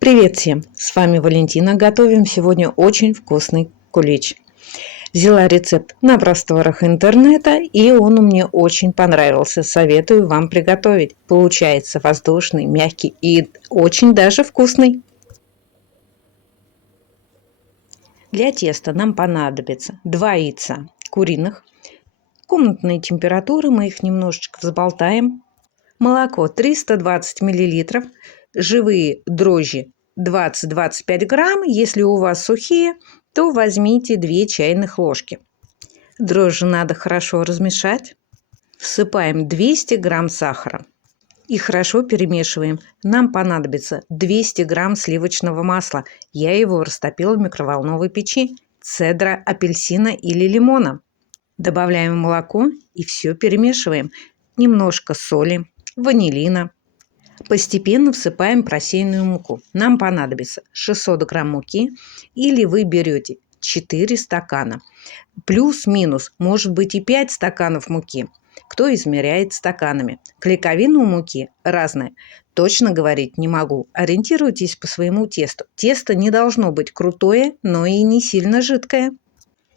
Привет всем! С вами Валентина. Готовим сегодня очень вкусный кулич. Взяла рецепт на просторах интернета, и он мне очень понравился. Советую вам приготовить. Получается воздушный, мягкий и очень даже вкусный. Для теста нам понадобится 2 яйца куриных, комнатной температуры, мы их немножечко взболтаем, молоко 320 мл, живые дрожжи 20-25 грамм. Если у вас сухие, то возьмите 2 чайных ложки. Дрожжи надо хорошо размешать. Всыпаем 200 грамм сахара и хорошо перемешиваем. Нам понадобится 200 грамм сливочного масла. Я его растопила в микроволновой печи. Цедра апельсина или лимона. Добавляем молоко и все перемешиваем. Немножко соли, ванилина. Постепенно всыпаем просеянную муку. Нам понадобится 600 грамм муки, или вы берете 4 стакана. Плюс-минус, может быть и 5 стаканов муки. Кто измеряет стаканами. Клейковина у муки разная. Точно говорить не могу. Ориентируйтесь по своему тесту. Тесто не должно быть крутое, но и не сильно жидкое.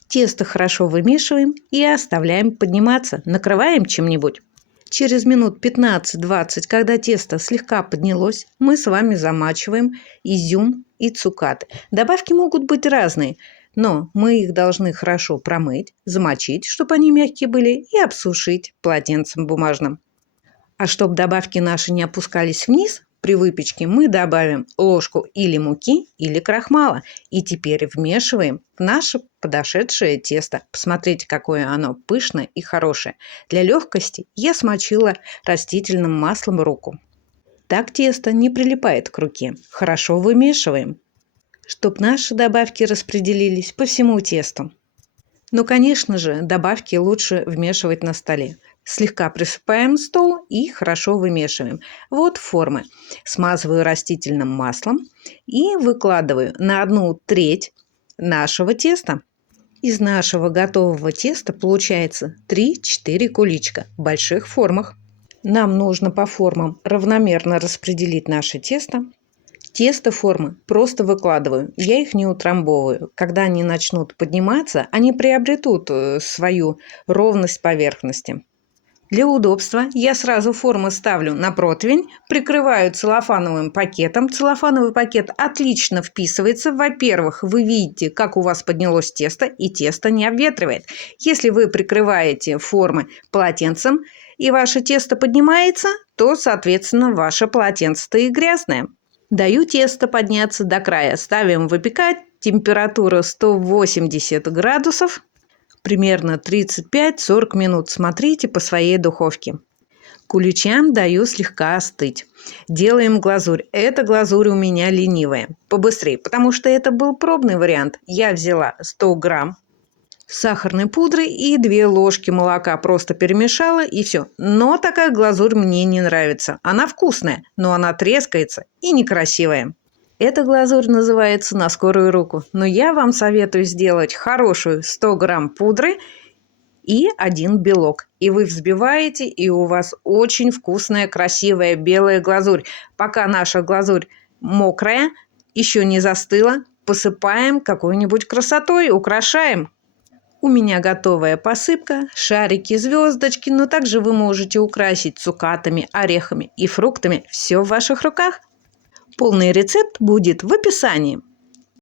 Тесто хорошо вымешиваем и оставляем подниматься. Накрываем чем-нибудь. Через минут 15-20, когда тесто слегка поднялось, мы с вами замачиваем изюм и цукаты. Добавки могут быть разные, но мы их должны хорошо промыть, замочить, чтобы они мягкие были, и обсушить полотенцем бумажным. А чтобы добавки наши не опускались вниз, при выпечке мы добавим ложку или муки, или крахмала. И теперь вмешиваем в наше подошедшее тесто. Посмотрите, какое оно пышное и хорошее. Для легкости я смочила растительным маслом руку. Так тесто не прилипает к руке. Хорошо вымешиваем, чтобы наши добавки распределились по всему тесту. Но, конечно же, добавки лучше вмешивать на столе. Слегка присыпаем стол и хорошо вымешиваем. Вот формы. Смазываю растительным маслом и выкладываю на 1/3 нашего теста. Из нашего готового теста получается 3-4 куличка в больших формах. Нам нужно по формам равномерно распределить наше тесто. Тесто формы просто выкладываю, я их не утрамбовываю. Когда они начнут подниматься, они приобретут свою ровность поверхности. Для удобства я сразу формы ставлю на противень, прикрываю целлофановым пакетом. Целлофановый пакет отлично вписывается. Во-первых, вы видите, как у вас поднялось тесто, и тесто не обветривает. Если вы прикрываете формы полотенцем, и ваше тесто поднимается, то, соответственно, ваше полотенце-то и грязное. Даю тесто подняться до края. Ставим выпекать. Температура 180 градусов. Примерно 35-40 минут. Смотрите по своей духовке. Куличам даю слегка остыть. Делаем глазурь. Эта глазурь у меня ленивая. Побыстрее, потому что это был пробный вариант. Я взяла 100 грамм сахарной пудры и 2 ложки молока. Просто перемешала и все. Но такая глазурь мне не нравится. Она вкусная, но она трескается и некрасивая. Эта глазурь называется на скорую руку. Но я вам советую сделать хорошую 100 грамм пудры и 1 белок. И вы взбиваете, и у вас очень вкусная, красивая белая глазурь. Пока наша глазурь мокрая, еще не застыла, посыпаем какой-нибудь красотой, украшаем. У меня готовая посыпка, шарики, звездочки, но также вы можете украсить цукатами, орехами и фруктами. Все в ваших руках. Полный рецепт будет в описании.